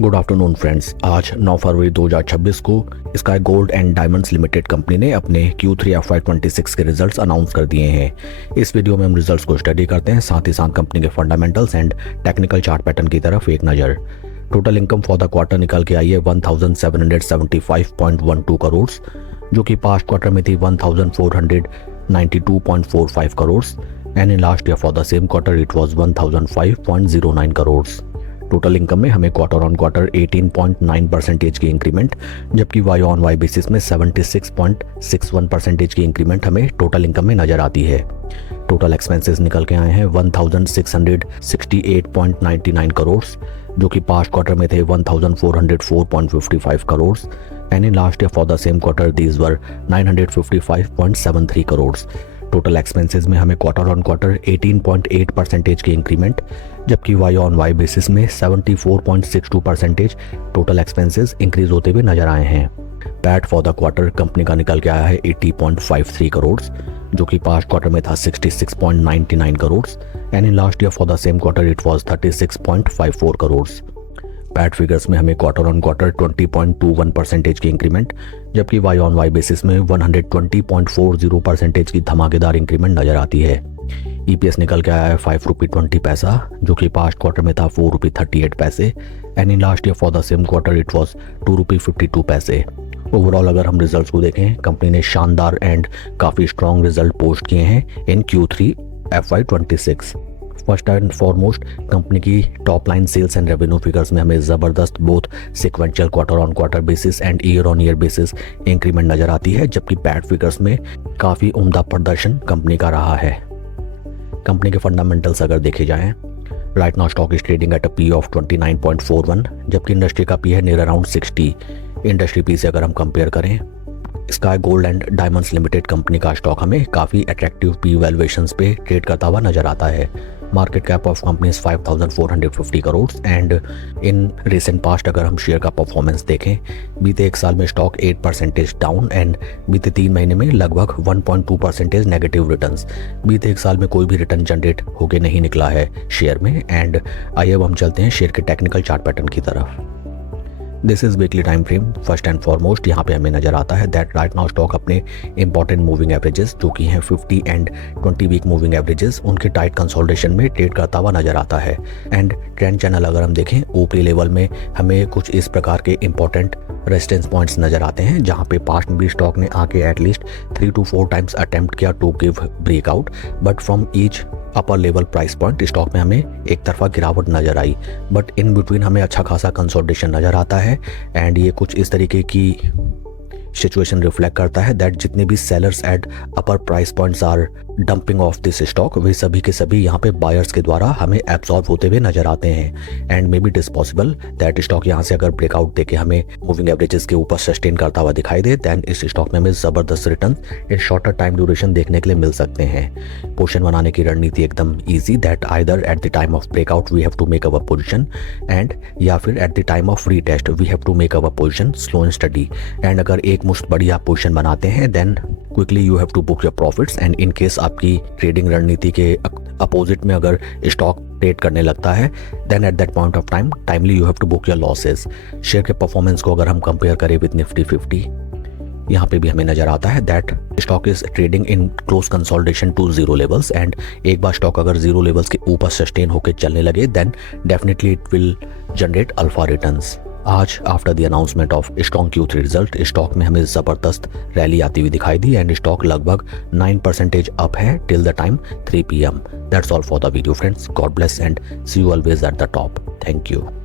Good afternoon friends. आज 9 फरवरी 2026 को sky gold and diamonds limited company ने अपने Q3 FY26 के रिजल्ट्स अनाउंस कर दिए हैं। इस वीडियो में हम रिजल्ट्स को स्टडी करते हैं, साथ ही साथ कंपनी के fundamentals and technical chart pattern की तरफ एक नज़र। Total income for the quarter निकल के आई है 1775.12 करोड़, जो कि पास्ट क्वार्टर में थी 1492.45 crore and in last year for the same quarter it was 1005.09 crore. Total income में हमें क्वार्टर ऑन क्वार्टर 18.9% की इंक्रीमेंट, जबकि वाई ऑन वाई बेसिस में 76.61% की इंक्रीमेंट हमें टोटल इनकम में नजर आती है। टोटल एक्सपेंसेस निकल के आए हैं 1668.99 करोड़, जो कि पास्ट क्वार्टर में थे 1404.55 crore and in last year for the same quarter these were 955.73 crore. Total expenses में हमें क्वार्टर ऑन क्वार्टर 18.8% की इंक्रीमेंट, जबकि वाई ऑन वाई बेसिस में 74.62% टोटल एक्सपेंसेस इंक्रीज होते हुए नजर आए हैं। PAT for the quarter company का निकल के आया है 80.53 करोड़, जो कि पास्ट क्वार्टर में था 66.99 crore and in last year for the same quarter it was 36.54 crore. PAT figures में हमें क्वार्टर ऑन क्वार्टर 20.21% की इंक्रीमेंट, जबकि वाई ऑन वाई बेसिस में 120.40% की धमाकेदार इंक्रीमेंट नजर आती है। ईपीएस निकल के आया है 5 रुपये 20 पैसा, जो कि पास्ट क्वार्टर में था 4 रुपये 38 पैसे and in last year for the same quarter it was 2 रुपये 52 पैसे। ओवरऑल अगर हम रिजल्ट्स को देखें, कंपनी ने शानदार एंड काफ़ी स्ट्रॉन्ग रिजल्ट पोस्ट किए हैं in Q3 FY26। First and foremost company की top line sales and revenue figures में हमें ज़बरदस्त both sequential quarter on quarter basis and year on year basis increment नज़र आती है, जबकि पैट फिगर्स में काफ़ी उम्दा प्रदर्शन कंपनी का रहा है। कंपनी के फंडामेंटल्स अगर देखे जाएं, right now stock is trading at a P of 29.41, जबकि इंडस्ट्री का पी है नियर अराउंड 60। इंडस्ट्री पी से अगर हम कंपेयर करें, sky gold and diamonds limited company का स्टॉक हमें काफ़ी अट्रैक्टिव पी वैल्यूएशंस पे ट्रेड करता हुआ नजर आता है। Market cap of company is 5450 crore and in recent past अगर हम शेयर का परफॉर्मेंस देखें, बीते एक साल में स्टॉक 8% डाउन एंड बीते 3 महीने में लगभग 1.2% नेगेटिव रिटर्न्स। बीते एक साल में कोई भी रिटर्न जनरेट होके नहीं निकला है शेयर में। एंड आइए अब हम चलते हैं शेयर के टेक्निकल चार्ट पैटर्न की तरफ। This is weekly time frame. First and foremost यहाँ पे हमें नजर आता है दैट राइट नाउ स्टॉक अपने इंपॉर्टेंट मूविंग एवरेजेस, जो कि हैं 50 एंड 20 वीक मूविंग एवरेजेस, उनके टाइट कंसोलिडेशन में ट्रेड करता हुआ नजर आता है। एंड ट्रेंड चैनल अगर हम देखें, ऊपरी लेवल में हमें कुछ इस प्रकार के इंपॉर्टेंट रेजिस्टेंस पॉइंट्स नजर आते हैं, जहाँ पे पास्ट में भी स्टॉक ने आके एटलीस्ट 3 to 4 टाइम्स अटेम्प्ट किया to give breakout, but from each upper level price point stock में हमें एक तरफा गिरावट नजर आई, बट इन बिटवीन हमें अच्छा खासा कंसोलिडेशन नजर आता है। एंड ये कुछ इस तरीके की सिचुएशन रिफ्लेक्ट करता है दैट जितने भी sellers at upper price points are dumping of this stock, वे सभी के सभी यहाँ पे बायर्स के द्वारा हमें एब्सॉर्ब होते हुए नजर आते हैं। And may be it is possible that stock यहाँ से अगर ब्रेकआउट देके हमें मूविंग एवरेजेस के ऊपर सस्टेन करता हुआ दिखाई दे, देन इस स्टॉक में हमें जबरदस्त रिटर्न इन शॉर्टर टाइम ड्यूरेशन देखने के लिए मिल सकते हैं। पोजीशन बनाने की रणनीति एकदम easy that either at the time of breakout we have to make our position and या फिर at the time of retest we have to make our position slow and steady. And अगर एक मुश्त बड़ी आप पोजीशन बनाते हैं, then quickly you have to book your profits. And in case आपकी ट्रेडिंग रणनीति के अपोजिट में अगर स्टॉक ट्रेड करने लगता है, then at that point of time timely you have to book your losses. Share के परफॉर्मेंस को अगर हम कंपेयर करें विद निफ्टी 50, यहाँ पे भी हमें नजर आता है that stock is trading in close consolidation to zero levels. And एक बार स्टॉक अगर जीरो लेवल्स के ऊपर सस्टेन होकर चलने लगे, then definitely it will generate alpha returns. आज after the announcement of strong Q3 result, stock में हमें जबरदस्त रैली आती हुई दिखाई दी एंड स्टॉक लगभग 9% अप है till the time 3 PM। That's all for the video friends. God bless and see you always at the top. Thank you.